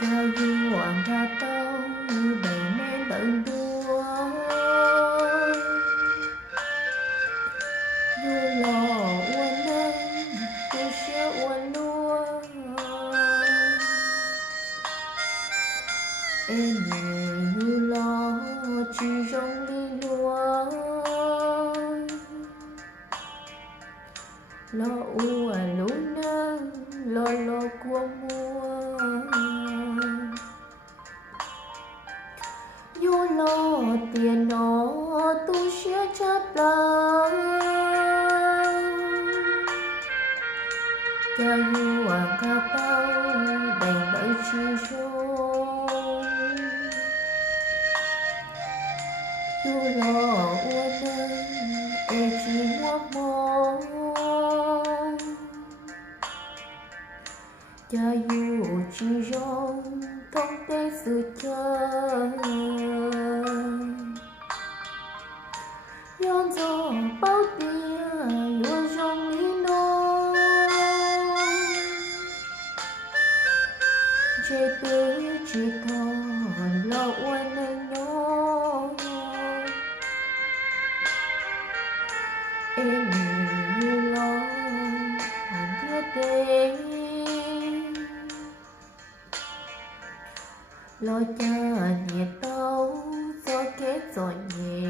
Kayu ang kataw, đầy men bận đua. Du lò uốn nâng, tu xia uốn lúa. Em nhẹ du lò, chỉ trong đi lúa. Lo ua lú nâng, lo cua mua. Du lo tiền nó tu xia chát la. Cha du à ca tao đành đợi chi rồi. Du lo uốn nâng e chi mua mong. Cha du chi rong không thể sự chơi. Yon gió bao tia yon trong lý nô. Chế tế chỉ còn lo uốn nâng nhó. Em như lo hẳn thiết tế. Lo cha nhiệt tao do kết rồi nhẹ.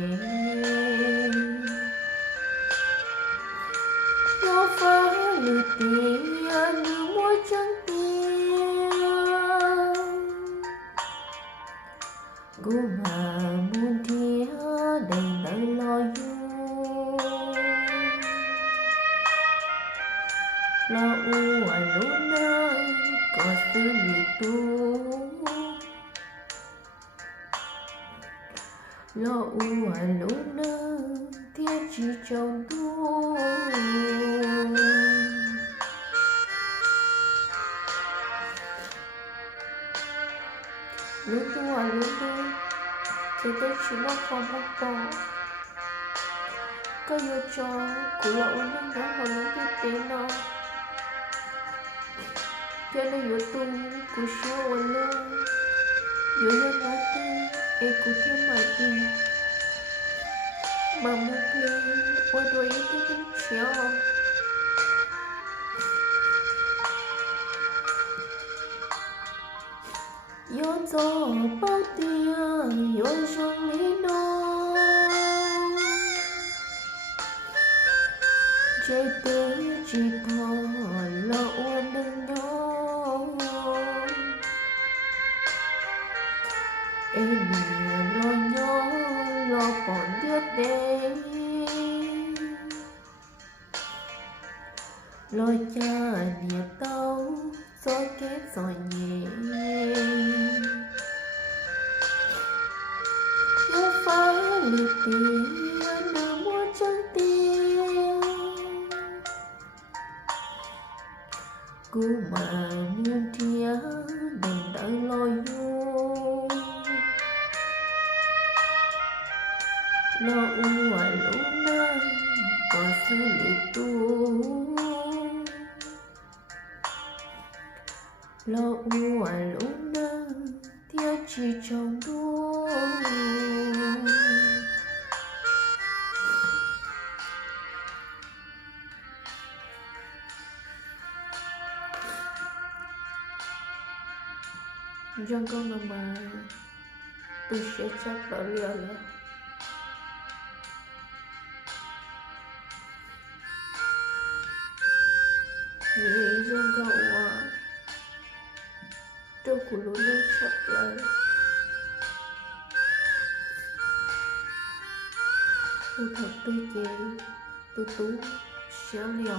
Lo phá lư tiền như mua trắng tiền. Gu mà muôn thía đầy nơi lo du. Lo u à lú nơ có sư lì tu. Lo u à lú nơ thiết chỉ trong tu. Lú tu à lú tu thì tôi chỉ lo không bỏ. Có yêu cho của là uốn nâng đó họ muốn biết tên nó. Cho nên yêu tu của siêu uốn nâng. Yêu nhân nói tư e của thiên mãi đi. Mà một lần ôi đôi ý tư bên chéo. Yon gió bao tia yon trong lý nô. Chế tế chỉ còn lo uốn nâng nhó. Em lo nhó lo còn biết đế. Lo cha nhiệt tao do kết rồi nhẹ. Lo phá lư tiền đưa mua trắng tiền. Cú mà muôn thía đành đợi lo du. Lo u à lú nâng có sư lì tu. Lo u à lú nâng thiết chỉ trong tu. Dân con đồng bà tôi sẽ chắc bảo liều là nghĩ dân cậu à trâu của lũ nó chắc là tôi thật tôi chê tôi tú xéo liều.